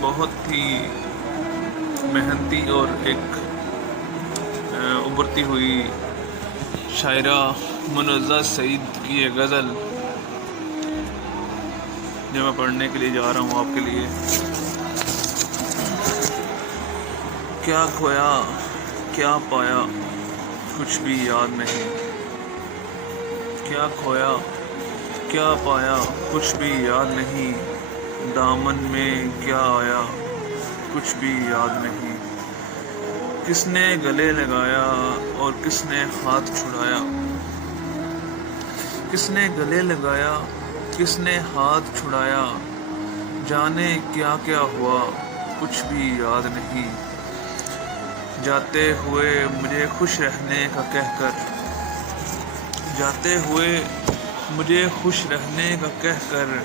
بہت ہی محنتی اور ایک ابھرتی ہوئی شاعرہ منزہ سعید کی یہ غزل جو میں پڑھنے کے لیے جا رہا ہوں آپ کے لیے۔ کیا کھویا کیا پایا کچھ بھی یاد نہیں، کیا کھویا کیا پایا کچھ بھی یاد نہیں، دامن میں کیا آیا کچھ بھی یاد نہیں، کس نے گلے لگایا اور کس نے ہاتھ چھڑایا، کس نے گلے لگایا کس نے ہاتھ چھڑایا، جانے کیا کیا ہوا کچھ بھی یاد نہیں، جاتے ہوئے مجھے خوش رہنے کا کہہ کر، جاتے ہوئے مجھے خوش رہنے کا کہہ کر،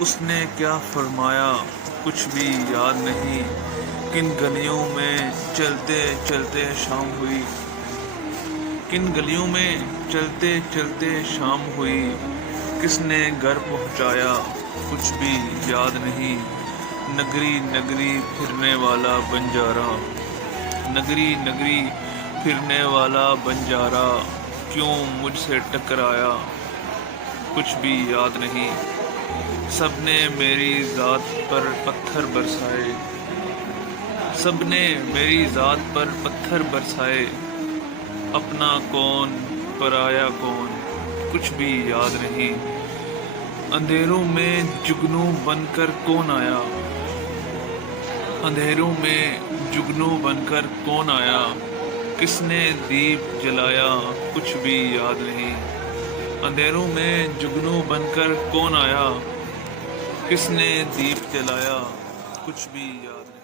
اس نے کیا فرمایا کچھ بھی یاد نہیں، کن گلیوں میں چلتے چلتے شام ہوئی، کن گلیوں میں چلتے چلتے شام ہوئی، کس نے گھر پہنچایا کچھ بھی یاد نہیں، نگری نگری پھرنے والا بنجارا، نگری نگری پھرنے والا بنجارا، کیوں مجھ سے ٹکرایا کچھ بھی یاد نہیں، سب نے میری ذات پر پتھر برسائے، سب نے میری ذات پر پتھر برسائے، اپنا کون پرایا کون کچھ بھی یاد نہیں، اندھیروں میں جگنو بن کر کون آیا، اندھیروں میں جگنو بن کر کون آیا، کس نے دیپ جلایا کچھ بھی یاد نہیں، اندھیروں میں جگنو بن کر کون آیا، کس نے دیپ جلایا کچھ بھی یاد نہیں۔